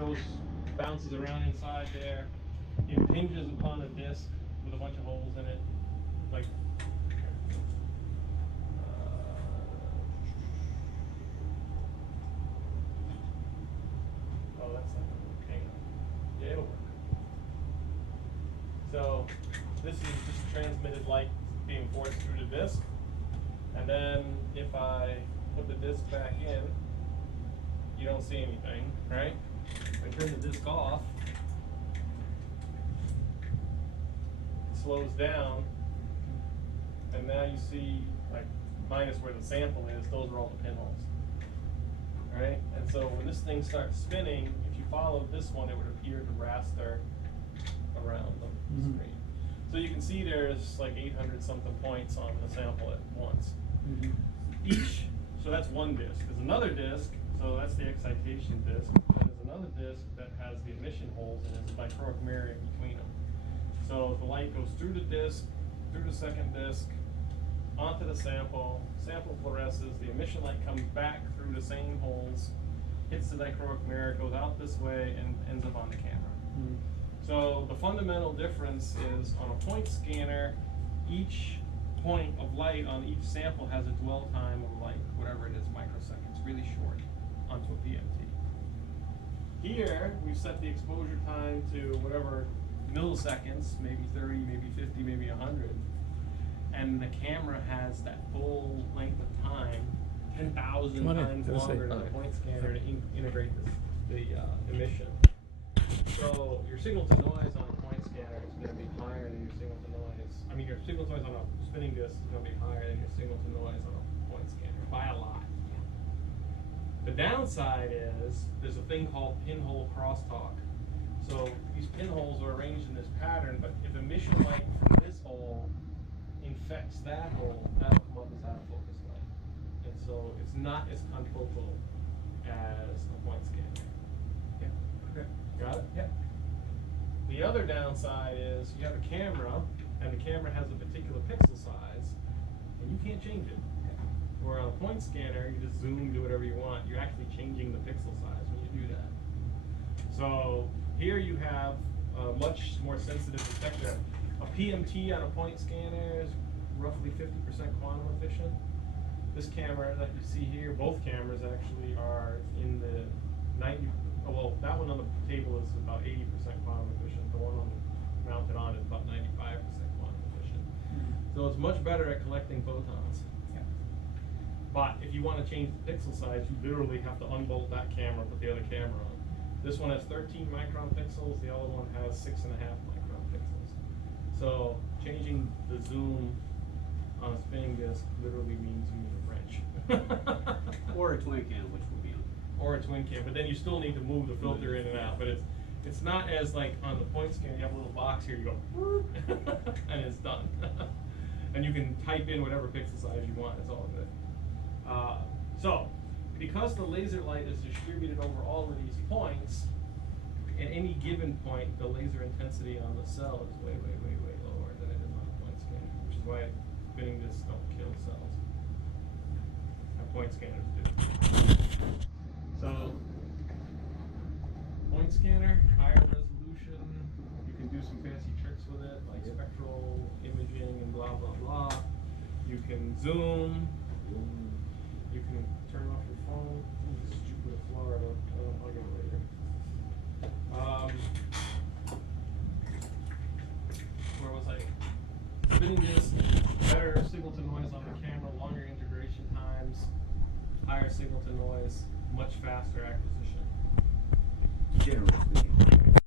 goes, bounces around inside there. It hinges upon a disc with a bunch of holes in it, like. Oh, that's not gonna work. Hang on. Yeah, it'll work. So this is just transmitted light being forced through the disc, and then if I put the disc back in, you don't see anything, right? If I turn the disc off, it slows down, and now you see, like, minus where the sample is, those are all the pinholes. Right? And so when this thing starts spinning, if you followed this one, it would appear to raster around the screen. So you can see there's like 800 something points on the sample at once. Each, so that's one disc. There's another disc, so that's the excitation disc. And there's another disc that has the emission holes and it's a dichroic mirror in between them. So the light goes through the disc, through the second disc, onto the sample fluoresces, the emission light comes back through the same holes, hits the dichroic mirror, goes out this way, and ends up on the camera. So the fundamental difference is on a point scanner, each point of light on each sample has a dwell time of like, whatever it is, microseconds, really short, onto a PMT. Here, we've set the exposure time to whatever milliseconds, maybe 30, maybe 50, maybe 100. And the camera has that full length of time, 10,000 times longer than the point scanner to integrate the emission. So your signal to noise on a point scanner is going to be higher than your signal to noise. I mean, your signal to noise on a spinning disc is going to be higher than your signal to noise on a point scanner by a lot. The downside is there's a thing called pinhole crosstalk. So these pinholes are arranged in this pattern, but if emission light from this hole infects that hole, that'll come up as out of focus light. And so it's not as confocal as a point scanner. Yeah. Okay. Got it? Yeah. The other downside is you have a camera, and the camera has a particular pixel size, and you can't change it. Where on a point scanner, you just zoom, do whatever you want. You're actually changing the pixel size when you do that. So here you have a much more sensitive detector. A PMT on a point scanner is roughly 50% quantum efficient. This camera that you see here, both cameras actually are in the 90, well, that one on the table is about 80% quantum efficient. The one mounted on is about 95% quantum efficient. So it's much better at collecting photons. Yeah. But if you want to change the pixel size, you literally have to unbolt that camera, put the other camera on. This one has 13 micron pixels, the other one has 6.5 micron pixels. So changing the zoom on a spinning disc literally means you need a wrench. Or a twin cam, which will be on. Or a twin cam, but then you still need to move the filter in and out. But it's not as like on the point scanner, you have a little box here, you go, and it's done. And you can type in whatever pixel size you want, it's all good. So, because the laser light is distributed over all of these points, at any given point, the laser intensity on the cell is way, way, way, way lower than it is on a point scanner, which is why spinning discs don't kill cells. And point scanners do. So, point scanner, higher resolution, you can do some fancy tricks with it, like spectral imaging and blah, blah, blah. You can zoom, you can turn off your phone. This is Jupiter, Florida. I'll get it later. Where was I? Spinning disc, better signal to noise on the camera, longer integration times, higher signal to noise, much faster acquisition. Generally speaking.